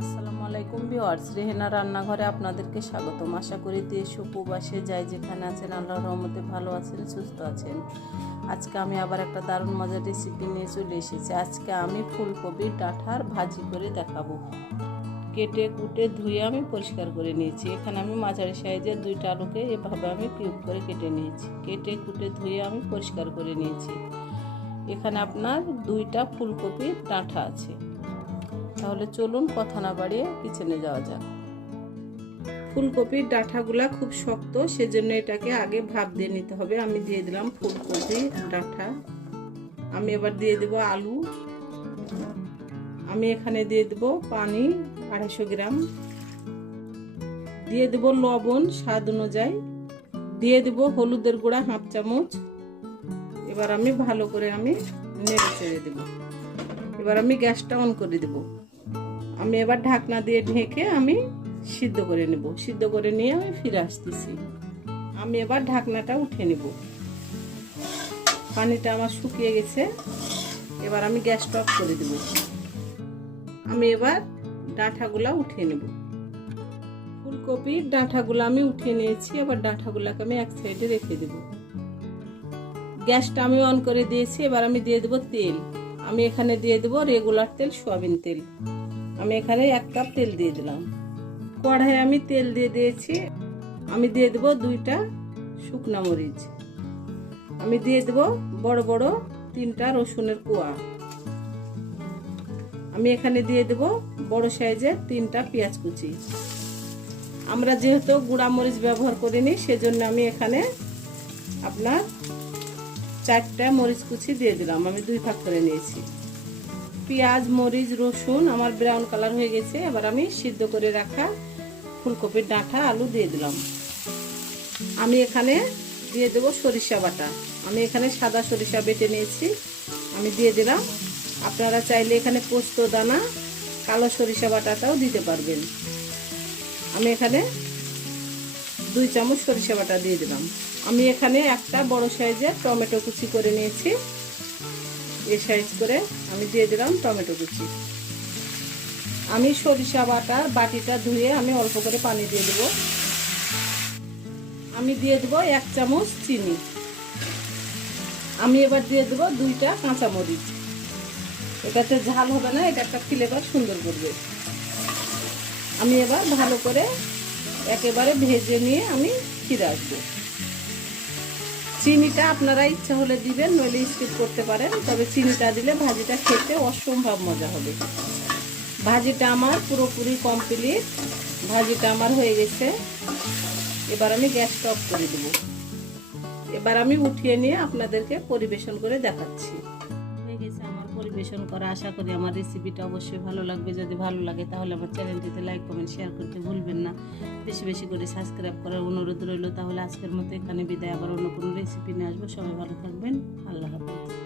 আসসালামু আলাইকুম ভিউয়ার্স, রেহেনা রান্নাঘরে আপনাদেরকে স্বাগতম। আশা করি দেশ ও প্রবাসে যাই যেখানে আছেন আল্লাহর রহমতে ভালো আছেন, সুস্থ আছেন। আজকে আমি আবার একটা দারুণ মজার রেসিপি নিয়ে চলে এসেছি। আজকে আমি ফুলকপির ডাঁটার ভাজি করে দেখাবো। কেটে কুটে ধুয়ে আমি পরিষ্কার করে নিয়েছি। এখানে আমি মাঝারি সাইজের 2টা আলুকে এভাবে আমি কিউব করে কেটে নিয়েছি। কেটে কুটে ধুয়ে আমি পরিষ্কার করে নিয়েছি। এখানে আপনার 2টা ফুলকপির ডাঁটা আছে। তাহলে চলুন কথা না বাড়িয়ে কিচেনে যাওয়া যাক। ফুলকপির ডাঁটাগুলা খুব শক্ত, সেজন্য এটাকে আগে ভাপ দিয়ে নিতে হবে। আমি দিয়ে দিলাম ফুলকপির ডাঁটা। আমি এবার দিয়ে দেব আলু। আমি এখানে দিয়ে দেব পানি 250 গ্রাম। দিয়ে দেব লবণ স্বাদ অনুযায়ী। দিয়ে দেব হলুদের গুঁড়া 1/2 চামচ। এবার আমি ভালো করে নেড়ে চেড়ে দেব। এবার আমি গ্যাসটা অন করে দেব। আমি এবার ঢাকনা দিয়ে ঢেকে আমি সিদ্ধ করে নেব। সিদ্ধ করে নিয়ে আমি ফিরে আসতেছি। আমি এবার ঢাকনাটা উঠে নেব। পানিটা আমার শুকিয়ে গেছে। এবার আমি গ্যাসটা অফ করে দেব। আমি এবার ডাঁটাগুলা উঠিয়ে নেব। ফুলকপির ডাঁটাগুলো আমি উঠিয়ে নিয়েছি। এবার ডাঁটাগুলোকে আমি এক সাইডে রেখে দেব। গ্যাসটা আমি অন করে দিয়েছি। এবার আমি দিয়ে দেব তেল। আমি এখানে দিয়ে দেব রেগুলার তেল, সয়াবিন তেল। আমি এখানে 1 কাপ তেল দিয়ে দিলাম। কড়াইয়ে আমি তেল দিয়ে দিয়েছি। আমি দিয়ে দেব 2টা শুকনা মরিচ। আমি দিয়ে দেব বড় বড় 3টা রসুনের কোয়া। আমি এখানে দিয়ে দেব বড় সাইজের 3টা পেঁয়াজ কুচি। আমরা যেহেতু গুঁড়া মরিচ ব্যবহার করিনি, সেজন্য আমি এখানে আপনার 4টা মরিচ কুচি দিয়ে দিলাম। আমি 2 ভাগ করে নিয়েছি। পেঁয়াজ, মরিচ, রসুন আমার ব্রাউন কালার হয়ে গেছে। এবার আমি সিদ্ধ করে রাখা ফুলকপির ডাঁটা, আলু দিয়ে দিলাম। আমি এখানে দিয়ে দেব সরিষা বাটা। আমি এখানে সাদা সরিষা বেটে নিয়েছি, আমি দিয়ে দিলাম। আপনারা চাইলে এখানে পোস্ত দানা, কালো সরিষা বাটাটাও দিতে পারবেন। আমি এখানে 2 চামচ সরিষা বাটা দিয়ে দিলাম। আমি এখানে একটা বড় সাইজের টমেটো কুচি করে নিয়েছি। এই সাইজ করে আমি দিয়ে দিলাম টমেটো কুচি। আমি সরিষা বাটার বাটিটা ধুয়ে আমি অল্প করে পানি দিয়ে দেব। আমি দিয়ে দেব 1 চামচ চিনি। আমি এবার দিয়ে দেব 2টা কাঁচামরিচ। এটাতে ঝাল হবে না, এটা একটা ফ্লেভার সুন্দর করবে। আমি এবার ভালো করে একেবারে ভেজে নিয়ে আমি ফিরে আসবো। চিনিটা আপনারা ইচ্ছা হলে দিবেন, নইলে স্কিপ করতে পারেন। তবে চিনিটা দিলে ভাজিটা খেতে অসম্ভব মজা হবে। ভাজিটা আমার পুরোপুরি কমপ্লিট। ভাজিটা আমার হয়ে গেছে। এবার আমি গ্যাসটা অফ করে দেব। এবার আমি উঠিয়ে নিয়ে আপনাদেরকে পরিবেশন করে দেখাচ্ছি। হয়ে গেছে আমার পরিবেশন করা। আশা করি আমার রেসিপিটা অবশ্যই ভালো লাগবে। যদি ভালো লাগে তাহলে আমার চ্যানেলটিতে লাইক, কমেন্ট, শেয়ার করতে ভুলবেন না। বেশি বেশি করে সাবস্ক্রাইব করার অনুরোধ রইল। তাহলে আজকের মতো এখানে বিদায়। আবার অন্য কোনো রেসিপি নিয়ে আসবো। সবাই ভালো থাকবেন। আল্লাহ হাফেজ।